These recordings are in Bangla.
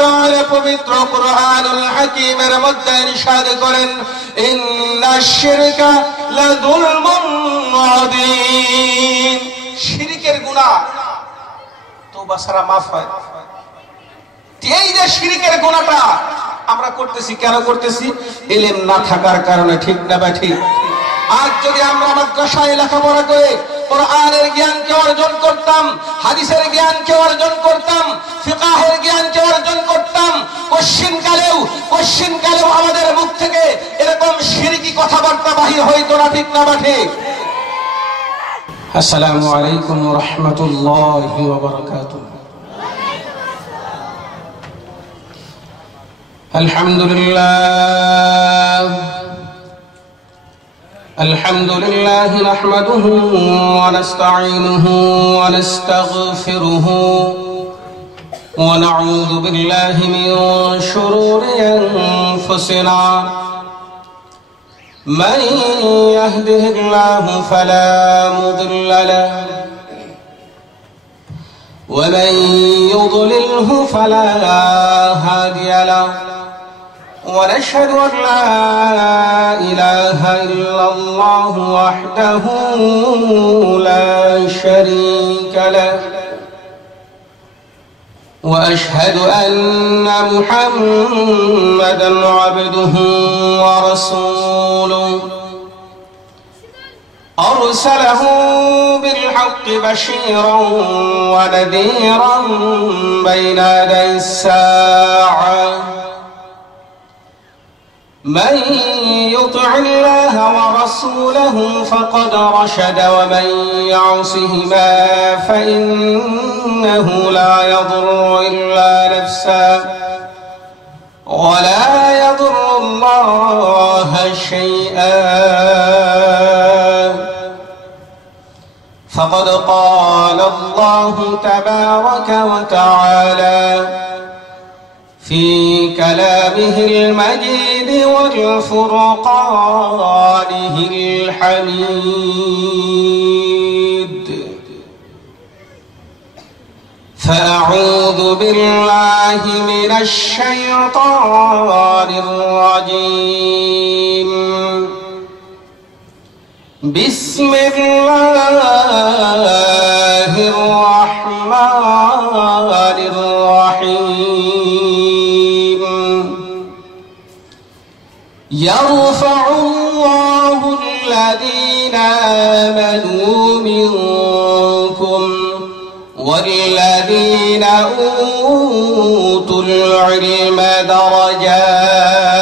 তাআলা পবিত্র কুরআনুল হাকীমের মধ্যে ইরশাদ করেন, ইন্নাশ শিরকা লাযুলমুন আযীম। শিরকের গুনাহ তওবা ছাড়া মাফ হয়। এই যে শিরকের গুনাহটা আমরা করতেছি, কেন করতেছি? ইলম না থাকার কারণে, ঠিক না বা ঠিক? আজ যদি আমরা মাদ্রাসায় লেখাপড়া করে কোরআনের জ্ঞানকে অর্জন করতাম, হাদিসের জ্ঞানকে অর্জন করতাম, ফিকহের জ্ঞানকে অর্জন করতাম, কোশ্চিনকালেও আমাদের মুখ থেকে এরকম শিরকি কথাবার্তা বাহির হইতো না, ঠিক না বা ঠিক? আসসালামু আলাইকুম ওয়া রাহমাতুল্লাহি ওয়া বারাকাতুহু। الحمد لله نحمده ونستعينه ونستغفره ونعوذ بالله من شرور أنفسنا، من يهده الله فلا مضل له ومن يضلله فلا هادي له، ونشهد أن لا إله إلا الله وحده لا شريك له، وأشهد أن محمدًا عبده ورسوله، أرسله بالحق بشيرا ونذيرا بين يدي الساعة، من يطع الله ورسوله فقد رشد، ومن يعصهما فإنه لا يضر إلا نفسه ولا يضر الله شيئا، فقد قال الله تبارك وتعالى في كلامه المجيد وفرقانه الحميد، فأعوذ بالله من الشيطان الرجيم، بسم الله الرحمن الرحيم، يرفع الله الذين آمنوا منكم والذين أوتوا العلم درجات،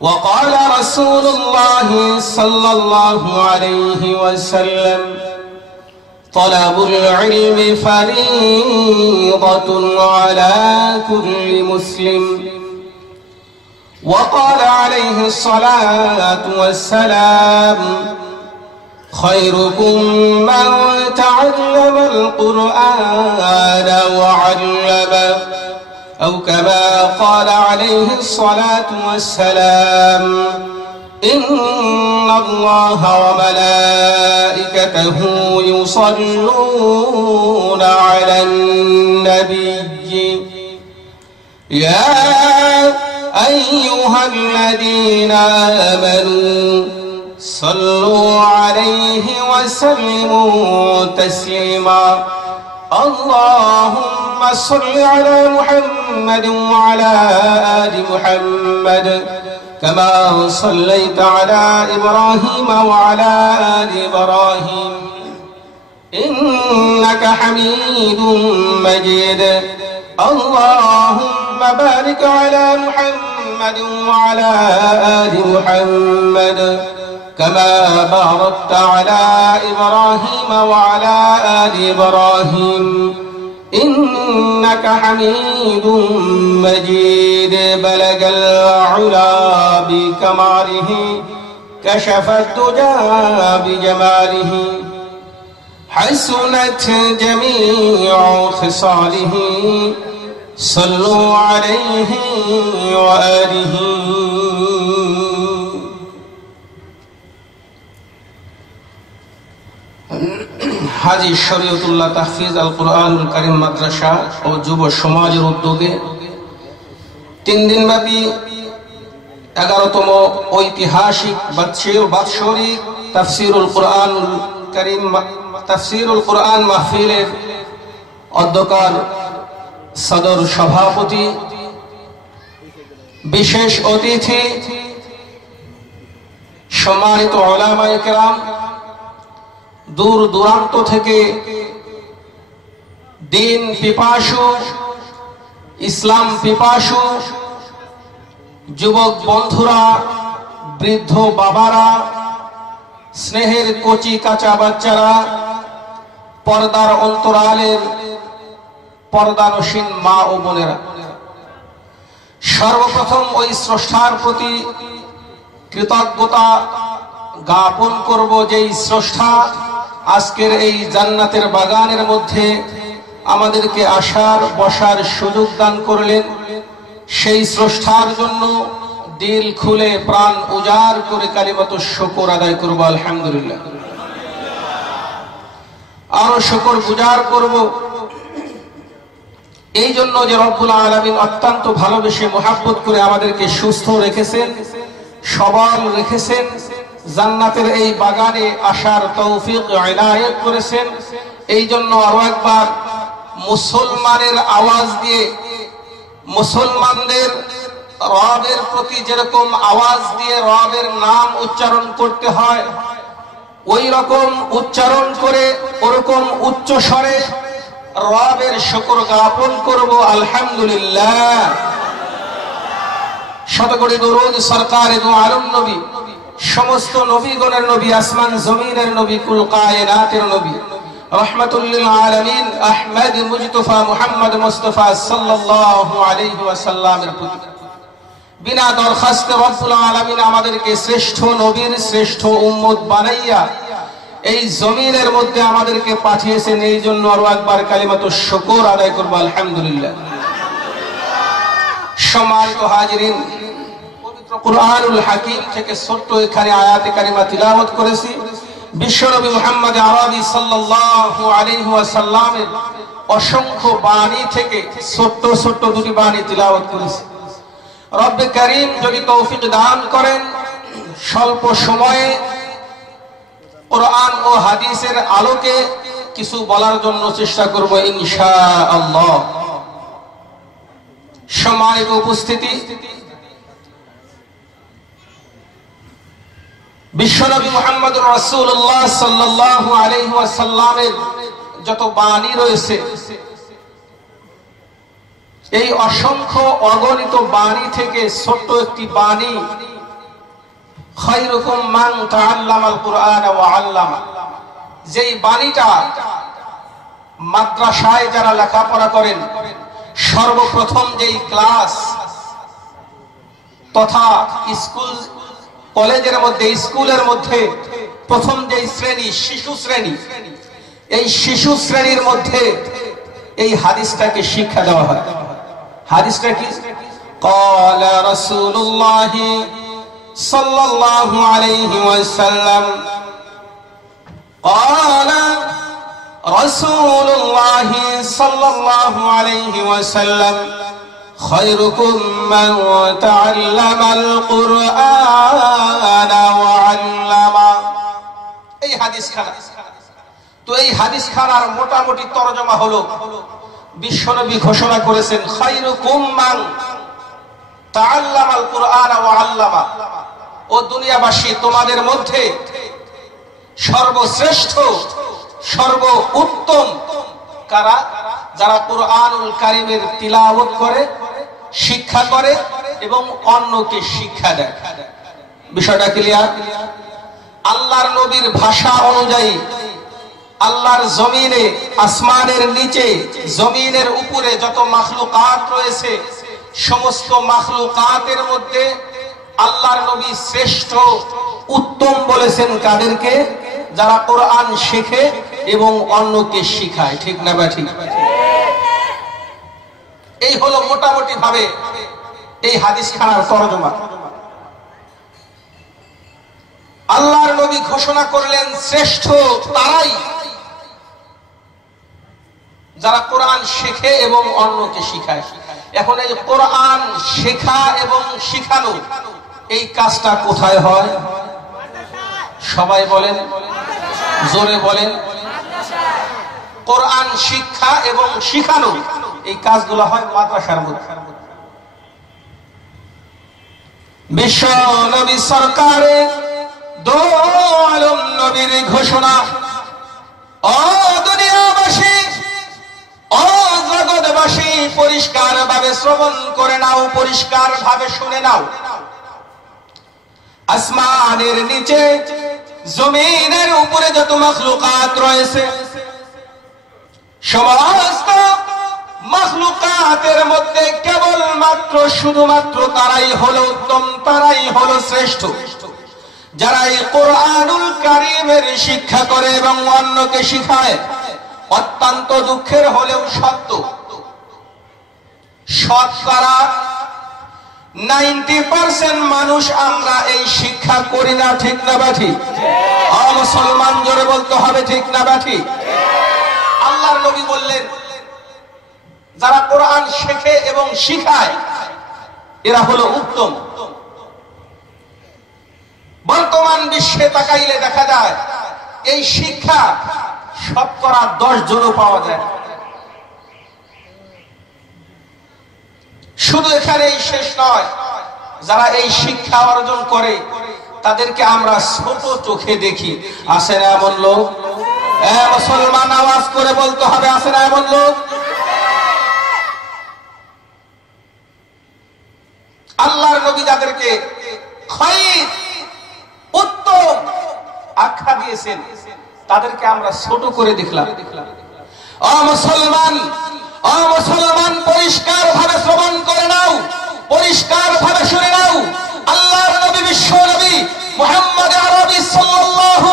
وقال رسول الله صلى الله عليه وسلم، طلب العلم فريضة على كل مسلم، وقال عليه الصلاة والسلام، خيركم من تعلم القرآن وعلمه، أو كما قال عليه الصلاة والسلام، إن الله وملائكته يصلون على النبي، يا أيها الذين آمنوا صلوا عليه وسلموا تسليما، اللهم صل على محمد وعلى آل محمد كما صليت على إبراهيم وعلى آل إبراهيم إنك حميد مجيد، اللهم بارك على محمد وعلى آل محمد كما باركت على إبراهيم وعلى آل إبراهيم إنك حميد مجيد، بلغ العلا بكماله، كشف الدجى بجماله، حسنت جميع خصاله، صلوا عليه وآله. হাজী শরীয়তুল্লাহ তাহফিজ আল কুরআনুল কারীম মাদ্রাসা ও যুব সমাজের উদ্যোগে 3 দিনব্যাপী 11তম ঐতিহাসিক বাৎসরিক তাফসীরুল কুরআনুল কারীম তাফসীরুল কুরআন মাহফিলের অধ্যকার সদর সভাপতি, বিশেষ অতিথি, সম্মানিত উলামায়ে কেরাম, দূর দূরান্ত থেকে দিন পিপাসু, ইসলাম পিপাসু যুবক বন্ধুরা, বৃদ্ধ বাবারা, স্নেহের কচি কাঁচা বাচ্চারা, পর্দার অন্তরালের পর্দানসীন মা ও বোনেরা, সর্বপ্রথম ওই স্রষ্টার প্রতি কৃতজ্ঞতা জ্ঞাপন করব, যেই স্রষ্টা আজকের এই জান্নাতের বাগানের মধ্যে আমাদেরকে আসার বসার সুযোগ দান করলেন। সেই স্রষ্টার জন্য দিল খুলে প্রাণ উজাড় করে কালিমাতুশ শুকর আদায় করব আলহামদুলিল্লাহ। আরো শুকর গুজার করব এই জন্য যে রব্বুল আলামিন অত্যন্ত ভালোবেসে মোহাব্বত করে আমাদেরকে সুস্থ রেখেছেন, সবল রেখেছেন, জান্নাতের এই বাগানে আসার তৌফিক ইনায়েত করেছেন। এই জন্য আরো একবার মুসলমানের আওয়াজ দিয়ে, মুসলমানদের রবের প্রতি যেরকম আওয়াজ দিয়ে রবের নাম উচ্চারণ করতে হয়, ওই রকম উচ্চারণ করে ওরকম উচ্চ স্বরে রবের শুকর জ্ঞাপন করব আলহামদুলিল্লাহ। শতকোটি দরুদ সরকারে দু আলম নবী, সমস্ত নবীগণের নবী, আসমান জমিনের নবী, কুল কায়নাতের নবী, রাহমাতুল লিল আলামিন আহমদ মুজতফা মুহাম্মদ মুস্তাফা সাল্লাল্লাহু আলাইহি ওয়াসাল্লামের প্রতি বিনা দরখাস্তে রব্বুল আলামিন আমাদেরকে শ্রেষ্ঠ নবীর শ্রেষ্ঠ উম্মত বানাইয়া এই জমিনের মধ্যে আমাদেরকে পাঠিয়েছেন। এই জন্য আরো একবার কালিমাতুশ শুকর আদায় করব আলহামদুলিল্লাহ। সম্মানিত হাজিরিন, পবিত্র কুরআনুল হাকিম থেকে ছোট্ট এখানে আয়াতে কারিমা তিলাওয়াত করেছি। বিশ্বনবী মুহাম্মদ আরবি সাল্লাল্লাহু আলাইহি ওয়াসাল্লামের অসংখ্য বাণী থেকে ছোট্ট ছোট্ট দুটি বাণী তিলাওয়াত করেছি। রব্বে কারীম যদি তৌফিক দান করেন, স্বল্প সময়ে কোরআন ও হাদিসের আলোকে কিছু বলার জন্য চেষ্টা করব ইনশাআল্লাহ। সম্মানিত উপস্থিতি, বিশ্বনবী মুহাম্মদুর রাসূলুল্লাহ সাল্লাল্লাহু আলাইহি ওয়াসাল্লামের যত বাণী রয়েছে, এই অসংখ্য অগণিত বাণী থেকে ছোট্ট একটি বাণী, খায়রুকুম মান তাআল্লামাল কুরআন ওয়া আল্লামা, যেই বাণীটা মাদ্রাসায় যারা লেখাপড়া করেন, সর্বপ্রথম যেই ক্লাস তথা স্কুল কলেজের মধ্যে, স্কুলের মধ্যে প্রথম যেই শ্রেণী, শিশু শ্রেণী, এই শিশু শ্রেণীর মধ্যে এই হাদিসটাকে শিক্ষা দেওয়া হয়। হাদিসটা কি? ক্বালা রাসূলুল্লাহ সাল্লাল্লাহু আলাইহি ওয়াসাল্লাম, ক্বালা রাসূলুল্লাহ সাল্লাল্লাহু আলাইহি ওয়াসাল্লাম, খায়রুকুম মান তাআল্লামাল কুরআনা ওয়া আল্লামা। এই হাদিসখানা, তো এই হাদিসখানার মোটামুটি তরজমা হলো, বিশ্বনবী ঘোষণা করেছেন খায়রুকুম মান তাআল্লামাল কুরআনা ওয়া আল্লামা, ও দুনিয়াবাসী, তোমাদের মধ্যে সর্বশ্রেষ্ঠ সর্ব উত্তম কারা? যারা কুরআনুল কারীমের তিলাওয়াত করে, শিক্ষা করে এবং অন্যকে শিক্ষা দেয়। বিষয়টা ক্লিয়ার? আল্লাহর নবীর ভাষা অনুযায়ী আল্লাহর জমিনে, আসমানের নিচে, জমিনের উপরে যত মাখলুকাত রয়েছে, সমস্ত মাখলুকাতের মধ্যে আল্লাহর নবী শ্রেষ্ঠ উত্তম বলেছেন কাদেরকে? যারা কোরআন শেখে এবং অন্যকে শিখায়। ঠিক না বা ঠিক? এই হলো মোটামুটি ভাবে এই হাদিসখানার তরজমা। আল্লাহর নবী ঘোষণা করলেন শ্রেষ্ঠ তারাই যারা কোরআন শেখে এবং অন্যকে শিখায়। এখন এই কোরআন শেখা এবং শিখানো এই কাজটা কোথায় হয়? সবাই বলেন, জোরে বলেন। কোরআন শিক্ষা এবং শিখানো এই কাজগুলো হয় মাদ্রাসার মধ্যে। বিশ্ব নবী সরকারে দো আলম নবীর ঘোষণা, ও দুনিয়াবাসী, ও জগৎবাসী, পরিষ্কার ভাবে শ্রবণ করে নাও, পরিষ্কার ভাবে শুনে নাও। আসমানের নিচে জমিনের উপরে যত মাখলুকাত রয়েছে, সমস্ত মাখলুকাতের মধ্যে কেবলমাত্র শুধুমাত্র তারাই হলো উত্তম, তারাই হলো শ্রেষ্ঠ, যারা এই কোরআনুল কারীমের শিক্ষা করে এবং অন্যকে শিখায়। অত্যন্ত দুঃখের হলেও সত্য, শতকরা 90% মানুষ আমরা এই শিক্ষা করি না, ঠিক না বাঠি? মুসলমান জোরে বলতে হবে, ঠিক না বাঠি? আল্লাহর নবী বললেন, যারা কোরআন শেখে এবং শিখায় এরা হলো উত্তম। বর্তমান বিশ্বে তাকাইলে দেখা যায় এই শিক্ষা শতকরা 10 জনও পাওয়া যায়। শুধু এখানেই শেষ নয়, যারা এই শিক্ষা অর্জন করে তাদেরকে আমরা ছোট চোখে দেখি। আছে না এমন লোক? মুসলমান আওয়াজ করে বলতে হবে, আছে না এমন লোক? আল্লাহর নবী যাদেরকে খায়র, উত্তম আখ্যা দিয়েছেন তাদেরকে আমরা ছোট করে দেখলাম। ও মুসলমান, ও মুসলমান, পরিষ্কার ভাবে শ্রবণ করে নাও, পরিষ্কার ভাবে শুনে নাও। আল্লাহর নবী, বিশ্ব নবী মুহাম্মদ আরবি সাল্লাল্লাহু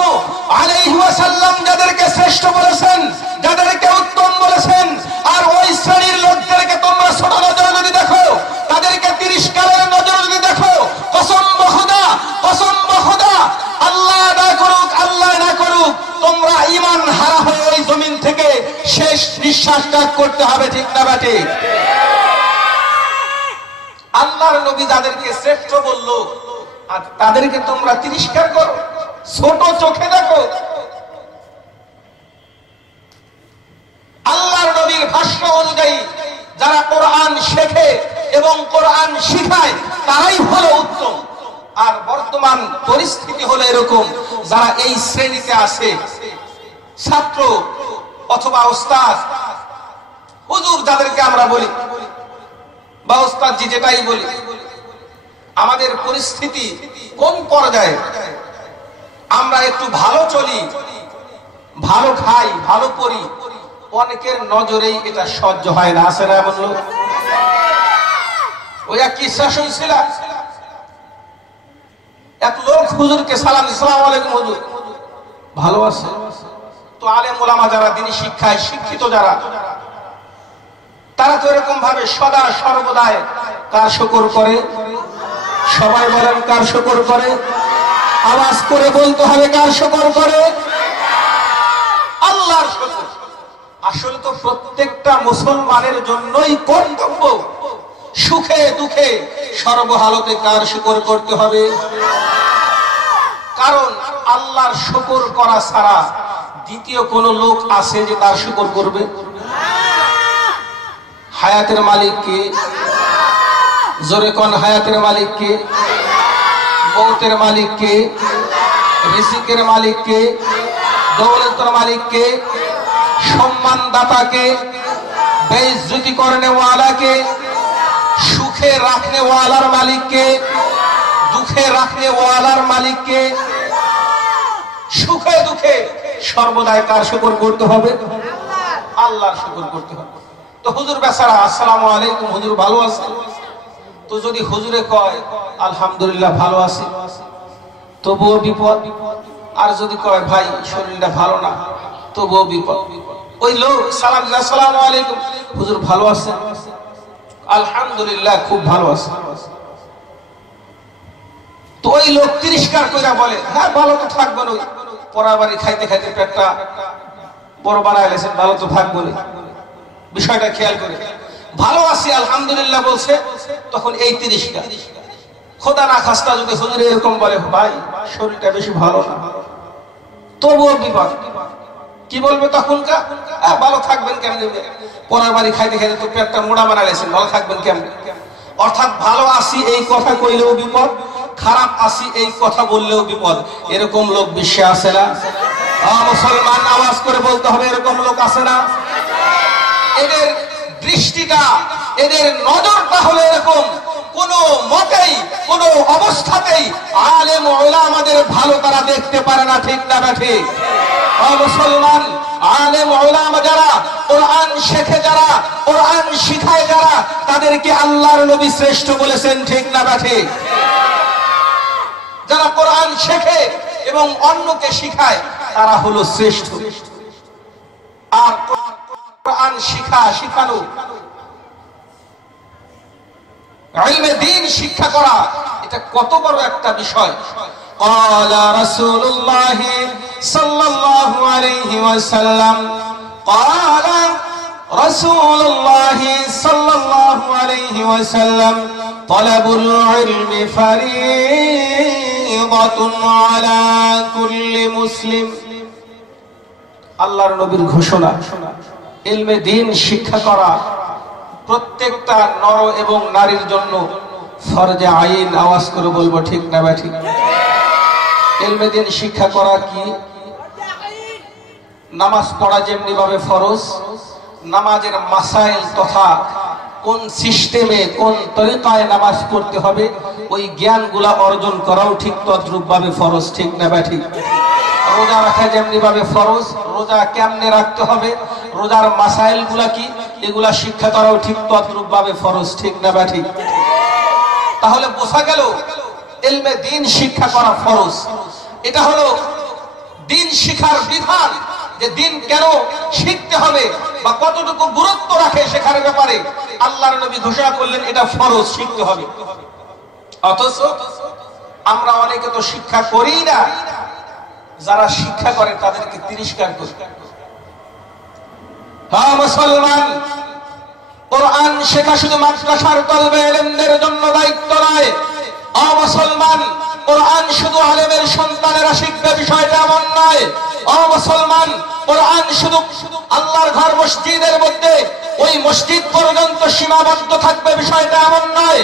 আলাইহি ওয়াসাল্লাম যাদেরকে শ্রেষ্ঠ বলেছেন, যাদেরকে উত্তম বলেছেন, আর ওই শ্রেণীর লোকদেরকে তোমরা ছোট নজরে যদি দেখো, তাদেরকে তিরস্কারের নজরে যদি দেখো, কসম খোদা, কসম খোদা, আল্লাহ না করুক, আল্লাহ না করুক, তোমরা ঈমান হারা হয়ে ওই জমিন থেকে শেষ নিঃশ্বাস ত্যাগ করতে হবে, ঠিক না বাটি? আল্লাহর নবী যাদেরকে শ্রেষ্ঠ বলল তাদেরকে তোমরা তিরস্কার করো, ছোট চোখে দেখো। আল্লাহর নবীর ভাষ্য অনুযায়ী যারা কোরআন শেখে এবং কোরআন শিখায় তারাই হলো উত্তম। আর বর্তমান পরিস্থিতি হলো এরকম, যারা এই শ্রেণীতে আছে, ছাত্র অথবা ওস্তাদ, হুজুর যাদেরকে আমরা বলি, বা ওস্তাদ জি যেটাই বলি, আমাদের পরিস্থিতি কোন পর্যায়ে? আমরা একটু ভালো চলি, ভালো খাই, ভালো পড়ি, অনেকের নজরেই এটা সহ্য হয় না। আছে না এমন লোক? ওই এক কিসা শুনছিলাম, এক লোক হুজুরকে সালাম, আসসালামু আলাইকুম হুজুর, ভালো আছে? তো আলেম ওলামা যারা দ্বীনি শিক্ষায় শিক্ষিত যারা, তারা তো এরকম ভাবে সদা সর্বদাই কার শুকর করে? সবাই বলেন, কার শুকর করে? আওয়াজ করে বলতে হবে, কার শুকর করে? আল্লাহর শুকর। আসলে তো প্রত্যেকটা মুসলমানের জন্যই কর্তব্য সুখে দুঃখে সর্বহালতে কার শুকর করতে হবে। কারণ আল্লাহর শুকর করা ছাড়া দ্বিতীয় কোন লোক আছে যে তার শুকর করবে? হায়াতের মালিক কে? জোরে কোন হায়াতের মালিক কে? মৌতের মালিক কে? রিজিকের মালিক কে? দৌলতের মালিক কে? সম্মান দাতা কে? বেইজ্জতি করনে ওয়ালা কে? সুখে রাখনে ওয়ালার মালিক কে? দুঃখে রাখনে ওয়ালার মালিক কে? সুখে দুঃখে সর্বদাই কার শুকর করতে হবে? আল্লাহর শুকর করতে হবে। তো হুজুর বেচারা আসসালামু আলাইকুম, হুজুর ভালো আছেন? তো যদি হুজুরে কয় আলহামদুলিল্লাহ ভালো আছি, তবুও বিপদ। আর যদি কয় ভাই শরীরটা ভালো না, তবুও বিপদ। ওই লোক সালাম দিলে আসসালামু আলাইকুম, হুজুর ভালো আছেন? আলহামদুলিল্লাহ খুব ভালো আছে। তো ওই লোক তিরস্কার কইরা বলে, হ্যাঁ ভালো তো থাকবো না, পরার বাড়ি খাইতে খাইতে পেটটা বড় বানায় লেছেন, ভালো তো থাকবো না। বিষয়টা খেয়াল করে। ভালো আছি আলহামদুলিল্লাহ বলছে, তখন এই 30টা। খোদা না খাস্তা যদি হুজুর এরকম বলে, ভাই শরীরটা বেশি ভালো না, তবুও বিপদ। কি বলবে তখনকার? ভালো থাকবেন কেমনে, পরের বাড়ি খাইতে খাইতে তো পেটটা মোড়া বানাইছেন, ভালো থাকবেন কেমনে? অর্থাৎ ভালো আছি এই কথা কইলেও বিপদ, খারাপ আছি এই কথা বললেও বিপদ। এরকম লোক বিশ্বে আছে না? মুসলমান আওয়াজ করে বলতে হবে, এরকম লোক আছে না? এদের দৃষ্টিটা, এদের নজরটা হলো এরকম, কোন মতেই কোন অবস্থাতেই আলেম ওলামাদের ভালো তারা দেখতে পারে না, ঠিক না ঠিক? মুসলমান আলেম ওলামা যারা কোরআন শেখে, যারা কোরআন শিখায়, যারা, তাদেরকে আল্লাহর নবী শ্রেষ্ঠ বলেছেন, ঠিক না ঠিক? যারা কোরআন শেখে এবং অন্যকে শিখায় তারা হলো শ্রেষ্ঠ। আর কোরআন শিখানো, ইলমে দ্বীন শিক্ষা করা, এটা কত বড় একটা বিষয়। قال رسول الله صلى الله عليه وسلم قال رسول الله صلى الله عليه وسلم طلب العلم فريضة على كل مسلم। আল্লাহর নবীর ঘোষণা, ইলমে দ্বীন শিক্ষা করা প্রত্যেকটা নর এবং নারীর জন্য ফরজে আইন। আওয়াজ করে বলবো, ঠিক না ঠিক? ইলমে দ্বীন শিক্ষা করা কি? নামাজ পড়া যেমনি ভাবে ফরজ, নামাজের মাসাইল তথা কোন সিস্টেমে কোন তরিকায় নামাজ পড়তে হবে ওই জ্ঞানগুলা অর্জন করাও ঠিক তদ্রূপ ভাবে ফরজ, ঠিক না ঠিক? রোজা রাখা যেমনি ভাবে ফরজ, রোজা কেমনে রাখতে হবে, রোজার মাসাইল গুলা কি, এগুলা শিক্ষা করাও ঠিক তদ্রূপ ভাবে ফরজ, ঠিক না ঠিক? তাহলে বোঝা গেল ইলমে দ্বীন শিক্ষা করা ফরজ। এটা হলো দ্বীন শিখার বিধান, যে দ্বীন কেন শিখতে হবে বা কতটুকু গুরুত্ব রাখে শেখার ব্যাপারে আল্লাহর নবী ঘোষণা করলেন এটা ফরজ, শিখতে হবে। অথচ আমরা অনেকে তো শিক্ষা করি না, যারা শিক্ষা করে তাদেরকে তিরস্কার করি। হ্যাঁ মুসলমান, কোরআন শেখা শুধু মাদ্রাসার তলবে ইলমের জন্য দায়িত্ব নয়। মুসলমান, কোরআন শুধু আলেমের সন্তানেরা শিখবে বিষয়টা এমন নয়। মুসলমান, কোরআন শুধু আল্লাহর ঘর মসজিদের মধ্যে ওই মসজিদ পর্যন্ত সীমাবদ্ধ থাকবে বিষয়টা এমন নয়।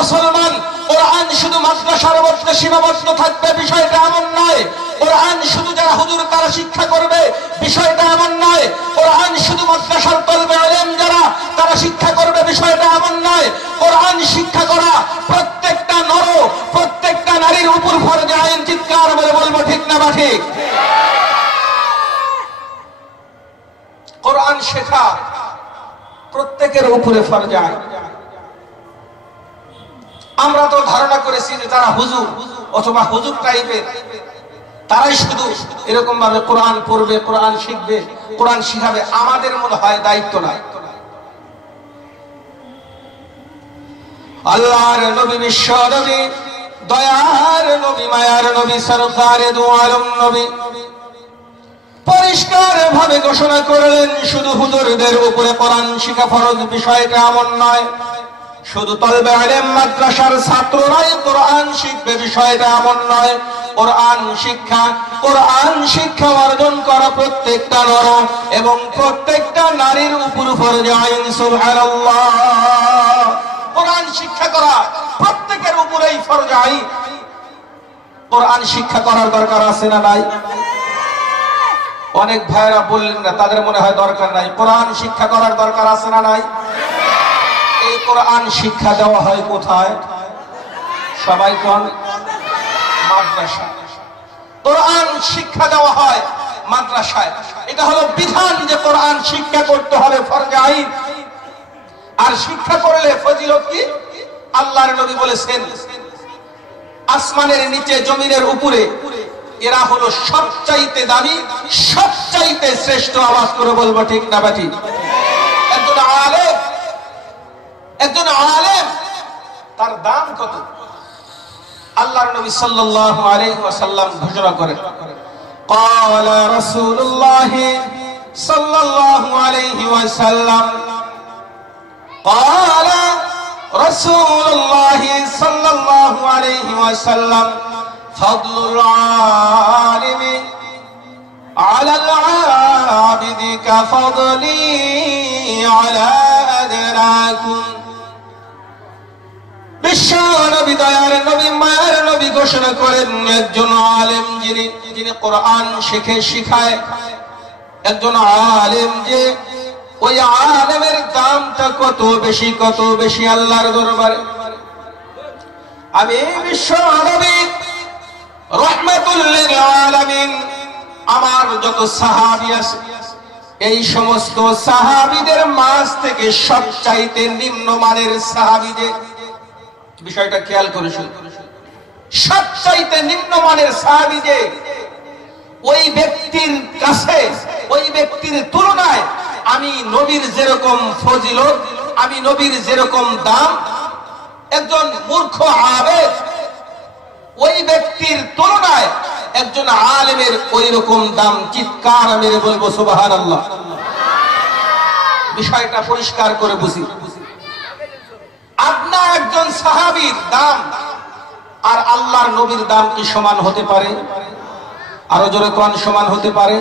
মুসলমান, কোরআন শুধু মাদ্রাসার মধ্যে সীমাবদ্ধ থাকবে বিষয়টা এমন নয়। কোরআন শুধু যারা হুজুর তারা শিক্ষা করবে বিষয়টা এমন নয়। কোরআন শুধু মাদ্রাসার তলবে আলেম যারা তারা শিক্ষা করবে বিষয়টা এমন নয়। কোরআন শিক্ষা করা প্রত্যেকটা নর, প্রত্যেকটা নারীর উপর ফরজ আইন। চিৎকার করে বলবো, ঠিক না ঠিক? কোরআন শেখা প্রত্যেকের উপরে ফরজ আইন। আমরা তো ধারণা করেছি যে যারা হুজুর অথবা হুজুর টাইপের তারাই শুধু এরকম ভাবে কোরআন পড়বে, কোরআন শিখবে, কোরআন শিখাবে। আমাদের মনে হয় দায়িত্ব নাই। আল্লাহর নবী, বিশ্ব নবী, দয়ার নবী, মায়ার নবী, সরকারে দু আলম নবী পরিষ্কার ভাবে ঘোষণা করলেন শুধু হুজুরদের উপরে কোরআন শিখা ফরজ বিষয়টা এমন নয়। শুধু তলবে ইলম মাদ্রাসার ছাত্ররাই কোরআন শিখবে বিষয়টা এমন নয়। কোরআন শিক্ষা অর্জন করা প্রত্যেকটা নর এবং প্রত্যেকটা নারীর উপর ফরজ আইন। সুবহানাল্লাহ। কোরআন শিক্ষা করা প্রত্যেকের উপরেই ফরজ আইন। কোরআন শিক্ষা করার দরকার আছে না নাই? অনেক ভাইরা বললেন না, তাদের মনে হয় দরকার নাই। কোরআন শিক্ষা করার দরকার আছে না নাই? এই কোরআন শিক্ষা দেওয়া হয় কোথায়? সবাই কোন? মাদ্রাসা। কোরআন শিক্ষা দেওয়া হয় মাদ্রাসায়। এটা হলো বিধান যে কোরআন শিক্ষা করতে হবে, ফরজ আইন। আর শিক্ষা করলে ফজিলত কি? আল্লাহর নবী বলেছেন আসমানের নিচে জমিনের উপরে এরা হলো সবচাইতে দামি, সবচাইতে শ্রেষ্ঠ। আওয়াজ করে বলবো, ঠিক না ঠিক? একজন আলেম তার দাম কত? আল্লাহর নবী সাল্লাল্লাহু আলাইহি ওয়াসাল্লাম ঘোষণা করেন, قال رسول الله সাল্লাল্লাহু আলাইহি ওয়াসাল্লাম قال رسول الله صلى الله عليه وسلم فضل العالم على العابد كفضلي على أدناكم বিশ্বনবী দয়ার নবী মায়ের নবী ঘোষণা করেন একজন আলেম যিনি কোরআন শিখায় একজন আলেম যে ওই আলেমের দামটা কত বেশি আল্লাহর দরবারে। আমি বিশ্বনবী রাহমাতুল লিল আলামিন আমার যত সাহাবী আছে এই সমস্ত সাহাবীদের মাঝ থেকে সবচাইতে নিম্নমানের সাহাবী যে, বিষয়টা খেয়াল করে শুনুন, সবচাইতে নিম্নমানের সাহাবী যে ওই ব্যক্তির কাছে ওই ব্যক্তির তুলনায় আমি নবীর যেরকম ফজিলত, আমি নবীর যেরকম দাম, একজন মূর্খ আবেদ ওই ব্যক্তির তুলনায় একজন আলেমের ওই রকম দাম। চিৎকার মেরে বলবো সুবহানাল্লাহ। বিষয়টা পরিষ্কার করে বুঝি। আপনার একজন সাহাবীর দাম আর আল্লাহর নবীর দাম কি সমান হতে পারে? আরো জোরে কোন সমান হতে পারে?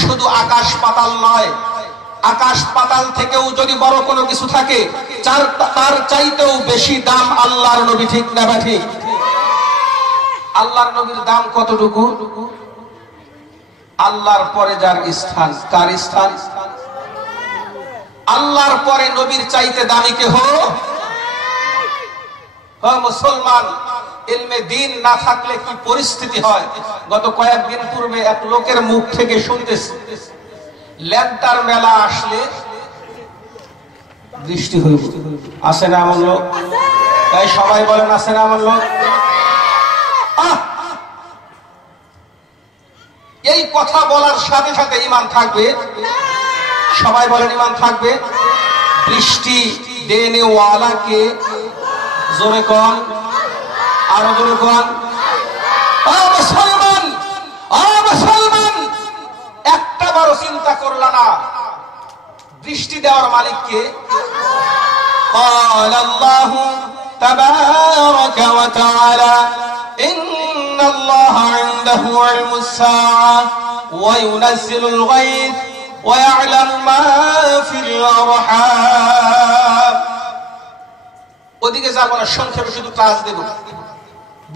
শুধু আকাশ পাতাল নয়, আকাশ পাতাল থেকেও যদি বড় কোনো কিছু থাকে তার চাইতেও বেশি দাম আল্লাহর নবী, ঠিক না বা ঠিক? আল্লাহর নবীর দাম কতটুকু? আল্লাহর পরে যার স্থান, কার স্থান? আল্লাহর পরে নবীর চাইতে দামি কেহ? মুসলমান, ইলমে দ্বীন না থাকলে কি পরিস্থিতি হয়? গত কয়েকদিন পূর্বে এক লোকের মুখ থেকে শুনতেছি, ল্যাংটার মেলা আসলে বৃষ্টি হইব। আসে না এমন লোক? তাই সবাই বলেন আসে না এমন লোক? এই কথা বলার সাথে সাথে ঈমান থাকবে? সবাই বলেন ঈমান থাকবে। বৃষ্টি দেনে ওয়ালাকে জোরে কোন, আরো জোরে কোন। মুসলমান, মুসলমান, একটা বারো চিন্তা করলা না বৃষ্টি দেওয়ার মালিককে? قال الله تبارك وتعالى إن الله عنده علم الساعة وينزل الغيث ويعلم ما في الأرحام। ওদিকে যাব না, সংক্ষেপে শুধু ক্লাস দেব।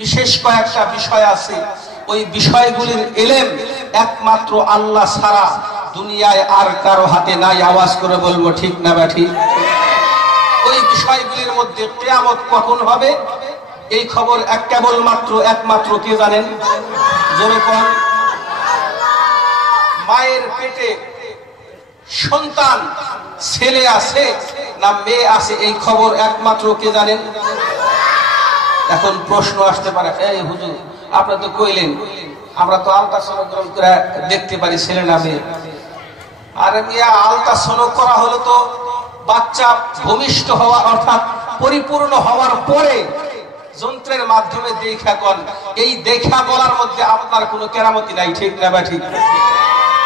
বিশেষ কয়েকটা বিষয় আছে, ওই বিষয়গুলির ইলম একমাত্র আল্লাহ ছাড়া দুনিয়ায় আর কারো হাতে নাই। আওয়াজ করে বলবো ঠিক না বা ঠিক? ওই বিষয়গুলির মধ্যে কিয়ামত কখন হবে এই খবর একমাত্র কে জানেন? জোরে কোন। মায়ের পেটে সন্তান ছেলে আছে না মেয়ে আছে এই খবর একমাত্র কে জানেন? এখন প্রশ্ন আসতে পারে, এই হুজুর আপনারা তো কইলেন আমরা তো আলট্রাসাউন্ড করে দেখতে পারি ছেলে না মেয়ে। আরে মিয়া, আলট্রাসাউন্ড করা হলো তো বাচ্চা ভূমিষ্ঠ হওয়া অর্থাৎ পরিপূর্ণ হওয়ার পরে যন্ত্রের মাধ্যমে দেখা কোন। এই দেখা বলার মধ্যে আপনার কোনো কেরামতি নাই, ঠিক না বা ঠিক?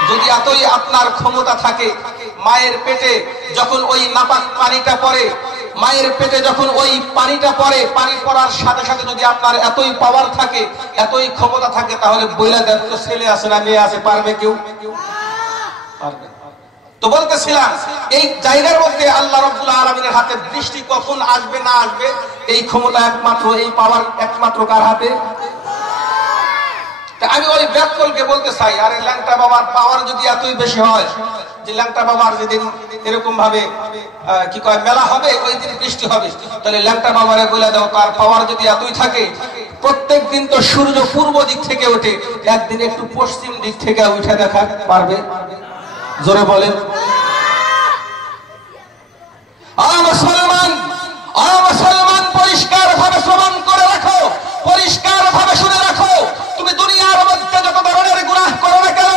যদি এতই আপনার ক্ষমতা থাকে, মায়ের পেটে যখন ওই নাপাক পানিটা পড়ে, মায়ের পেটে যখন ওই পানিটা পড়ে, পানি পড়ার সাথে সাথে যদি আপনার এতই পাওয়ার থাকে, এতই ক্ষমতা থাকে, তাহলে বইলা দেন তো ছেলে আছে না মেয়ে আছে, পারবে কেউ? পারবে। তো বলতেছিলাম এই জায়গার মধ্যে আল্লাহ রাব্বুল আলামিনের হাতে বৃষ্টি কখন আসবে না আসবে এই ক্ষমতা একমাত্র, এই পাওয়ার একমাত্র কার হাতে? আমি ওই ব্যাকলকে বলতে চাই, আরে ল্যাংটা বাবার পাওয়ার যদি এতই বেশি হয় যে ল্যাংটা বাবার যেদিন এরকম ভাবে কি কয় মেলা হবে ওই দিন বৃষ্টি হবে, তাহলে ল্যাংটা বাবারে বলে দাও তার পাওয়ার যদি এতই থাকে, প্রত্যেক দিন তো সূর্য পূর্ব দিক থেকে ওঠে, একদিন একটু পশ্চিম দিক থেকে উঠে দেখা পারবে? জোরে বলেন। মুসলমান, পরিষ্কার ভাবে শ্রবণ করে রাখো, পরিষ্কার ভাবে শুনে রাখো। তুমি দুনিয়ার মধ্যে যত ধরনের গুনাহ করো না কেন,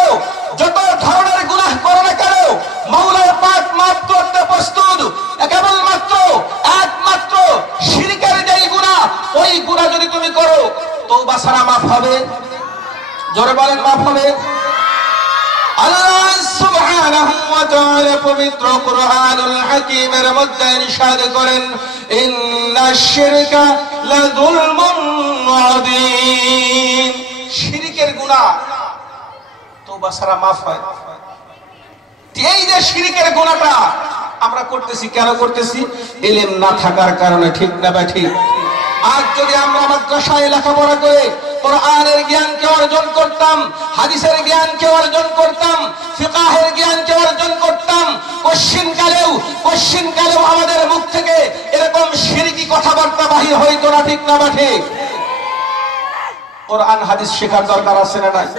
যত ধরনের গুনাহ করো না কেন, মাওলার পাক মাফ করতে প্রস্তুত। কেবলমাত্র একমাত্র শিরকের যেই গুনাহ, ওই গুনাহ যদি তুমি করো তওবা ছাড়া মাফ হবে? জোরে বলেন মাফ হবে? আল্লাহ সুবহানাহু ওয়া তাআলা পবিত্র কুরআনুল হাকীমের মধ্যে ইরশাদ করেন, ইন্নাশ শিরকা লাযুলমুন আযীম। শিরকের গুনাহ তওবা ছাড়া মাফ হয়। এই যে শিরকের গুনাহটা আমরা করতেছি, কেন করতেছি? ইলম না থাকার কারণে, ঠিক না বা ঠিক? আজ যদি আমরা মাদ্রাসায় লেখাপড়া করে কোরআনের জ্ঞানকে অর্জন করতাম, হাদিসের জ্ঞানকে অর্জন করতাম, ফিকহের জ্ঞানকে অর্জন করতাম, কোশ্চিনকালেও আমাদের মুখ থেকে এরকম শিরকি কথাবার্তা বাহির হইতো না, ঠিক না বা ঠিক? কোরআন হাদিস শেখার দরকার আছে না নাই?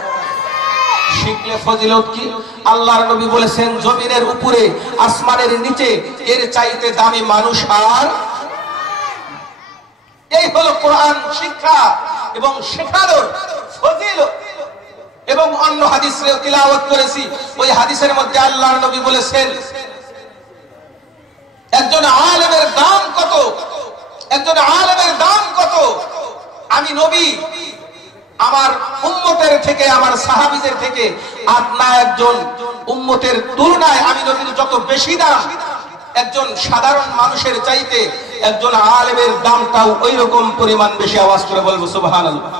শিখলে ফজিলত কি? আল্লাহর নবী বলেছেন, জমিনের উপরে আসমানের নিচে এর চাইতে দামি মানুষ আর। এই হলো কোরআন শিক্ষা এবং শেখানোর ফজিলত। এবং অন্য হাদিসে তিলাওয়াত করেছি, ওই হাদিসের মধ্যে আল্লাহর নবী বলেছেন, একজন আলেমের দাম কত, একজন আলেমের দাম কত। আমি নবী আমার উম্মতের থেকে, আমার সাহাবীদের থেকে আদনা একজন উম্মতের তুলনায় আমি নবীর যত বেশি দাম, একজন সাধারণ মানুষের চাইতে একজন আলেমের দামটাও ওই রকম পরিমাণ বেশি। আওয়াজ করে বলবো সুবহানাল্লাহ।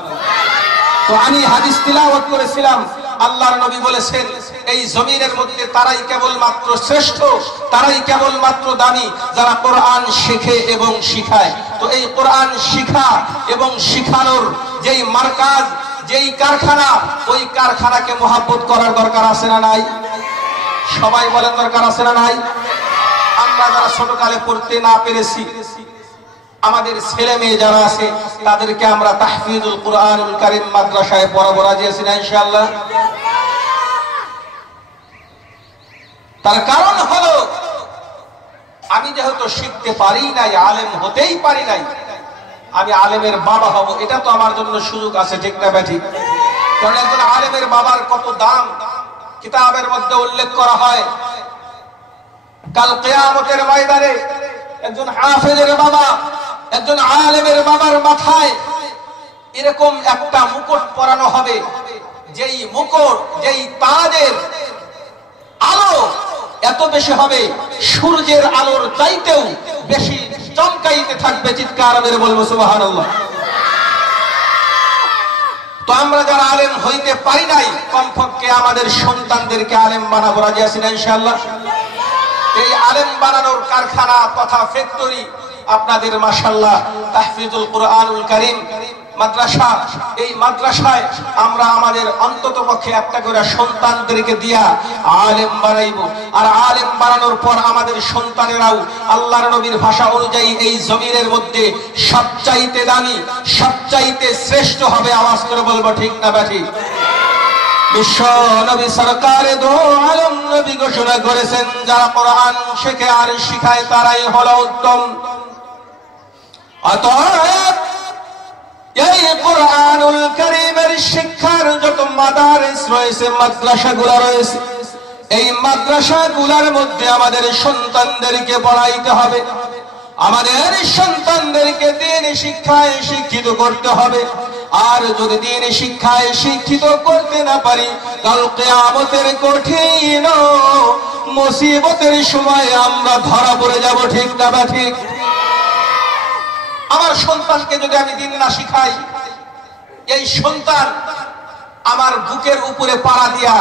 তো আমি হাদিস তিলাওয়াত করেছিলাম, আল্লাহর নবী বলেছেন, এই জমিনের মধ্যে তারাই কেবলমাত্র শ্রেষ্ঠ, তারাই কেবলমাত্র দামি যারা কোরআন শেখে এবং শিখায়। তো এই কোরআন শিখা এবং শিখানোর যেই মার্কাজ, যেই কারখানা, ওই কারখানাকে মহব্বত করার দরকার আছে না নাই? সবাই বলেন দরকার আছে না নাই? আমরা যারা ছোটকালে পড়তে না পেরেছি, আমাদের ছেলে মেয়ে যারা আছে তাদেরকে আমরা তাহফিজুল কুরআনুল কারীম মাদ্রাসায় পড়াবো, রাজি আছি না ইনশাআল্লাহ? তার কারণ হলো, আমি যেহেতু শিখতে পারি নাই, আলেম হতেই পারি নাই, আমি আলেমের বাবা হব, এটা তো আমার জন্য সুযোগ আছে, ঠিক না ব্যাঠিক? কারণ একজন আলেমের বাবার কত দাম কিতাবের মধ্যে উল্লেখ করা হয়। কাল কিয়ামতের ময়দানে একজন হাফেজের বাবা, একজন আলেমের বাবার মাথায় এরকম একটা মুকুট পরানো হবে, যেই মুকুট, যেই তাজের আলো এত বেশি হবে, সূর্যের আলোর চাইতেও বেশি চমকাইতে থাকবে। চিৎকার মেরে বলবো সুবহানাল্লাহ। তো আমরা যারা আলেম হইতে পারি নাই, কমপক্ষে আমাদের সন্তানদেরকে আলেম বানাবো, রাজি আছি না ইনশাআল্লাহ? এই আলেম বানানোর কারখানা তথা ফ্যাক্টরি আপনাদের মাশাআল্লাহ তাহফিজুল কুরআনুল কারীম মাদ্রাসা, এই মাদ্রাসায় আমরা আমাদের অন্ততপক্ষে একটা করে সন্তানদেরকে দিয়া আলেম বানাইব। আর আলেম বানানোর পর আমাদের সন্তানেরাও আল্লাহর নবীর ভাষা অনুযায়ী এই জমিনের মধ্যে সবচাইতে দামি, সবচাইতে শ্রেষ্ঠ হবে। আওয়াজ করে বলবো ঠিক না ব্যাঠি? বিশ্ব নবী সরকারে দো আলম নবী ঘোষণা করেছেন, যারা কোরআন শেখে আর শিখায় তারাই হলো উত্তম। অতএব এই কোরআনুল কারীমের শিক্ষার যত মাদারিস রয়েছে, মাদ্রাসাগুলো রয়েছে, এই মাদ্রাসাগুলোর মধ্যে আমাদের সন্তানদেরকে পড়াইতে হবে, আমাদের সন্তানদেরকে দ্বীনি শিক্ষায় শিক্ষিত করতে হবে। আর যদি দ্বীনি শিক্ষায় শিক্ষিত করতে না পারি, কাল কিয়ামতের কঠিন মুসিবতের সময় আমরা ধরা পড়ে যাব, ঠিক না বা ঠিক? আমার সন্তানকে যদি আমি দ্বীন না শিখাই, এই সন্তান আমার বুকের উপরে পাড়া দিয়া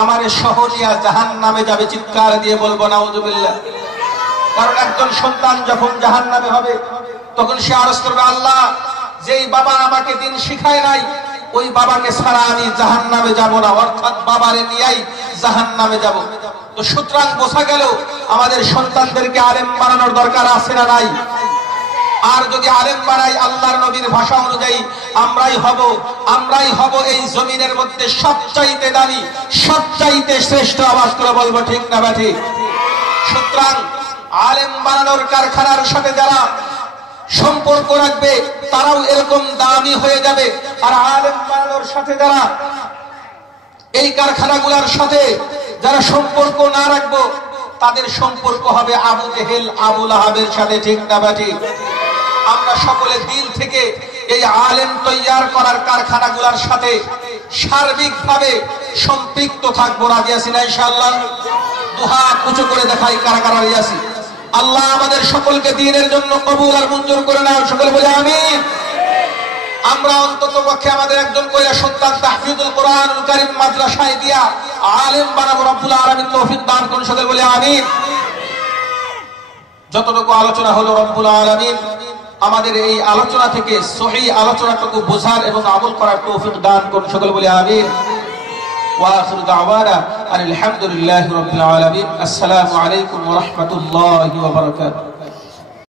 আমারে সহ দিয়া জাহান্নামে যাবে। চিৎকার দিয়ে বলবো নাউযুবিল্লাহ। কারণ একজন সন্তান যখন জাহান্নামে হবে, তখন সে আরজ করবে, আল্লাহ, যেই বাবা আমাকে দ্বীন শিখায় নাই, ওই বাবাকে ছাড়া আমি জাহান্নামে যাব না, অর্থাৎ বাবারে নিয়েই জাহান্নামে যাব। তো সুতরাং বোঝা গেল আমাদের সন্তানদেরকে আলেম বানানোর দরকার আছে না নাই? আর যদি আলেম বানাই আল্লাহর নবীর ভাষা অনুযায়ী, আমরাই হব এই জমিনের মধ্যে সবচাইতে দামি, সবচাইতে শ্রেষ্ঠ। আওয়াজ করে বলবো ঠিক না ব্যাঠি? সুতরাং আলেম বানানোর কারখানার সাথে যারা সম্পর্ক রাখবে তারাও এরকম দামি হয়ে যাবে। আর আলেম বানানোর সাথে যারা, এই কারখানাগুলোর সাথে যারা সম্পর্ক না রাখবো, তাদের সম্পর্ক হবে আবু জেহেল, আবু লাহাবের সাথে, ঠিক না ব্যাঠি? আমরা সকলে দিল থেকে এই আলেম তৈয়ার করার কারখানাগুলোর সাথে সার্বিকভাবে সম্পৃক্ত থাকবো। রাজি আছি না ইনশাআল্লাহ? দুহাত উঁচু করে দেখাই কারা কারা রাজি আছি। আল্লাহ আমাদের সকলকে দ্বীনের জন্য কবুল আর মঞ্জুর করে নাও, সকলে বলে আমিন। আমরা অন্তত পক্ষে আমাদের একজন কইরা সন্তান তাহফিজুল কোরআনুল কারীম মাদ্রাসায় দিয়া আলেম বানাবো, রব্বুল আলামিন তৌফিক দান করুন, সকলে বলে আমিন। যতটুকু আলোচনা হলো রব্বুল আলামিন আমাদের এই আলোচনা থেকে সহিহ আলোচনাটুকু বোঝার এবং আমল করার তৌফিক দান করুন, সকলে বলে আমিন। ওয়া আখিরু দাওয়ানা আলহামদুলিল্লাহি রাব্বিল আলামিন। আসসালামু আলাইকুম ওয়া রাহমাতুল্লাহি ওয়া বারাকাতুহু।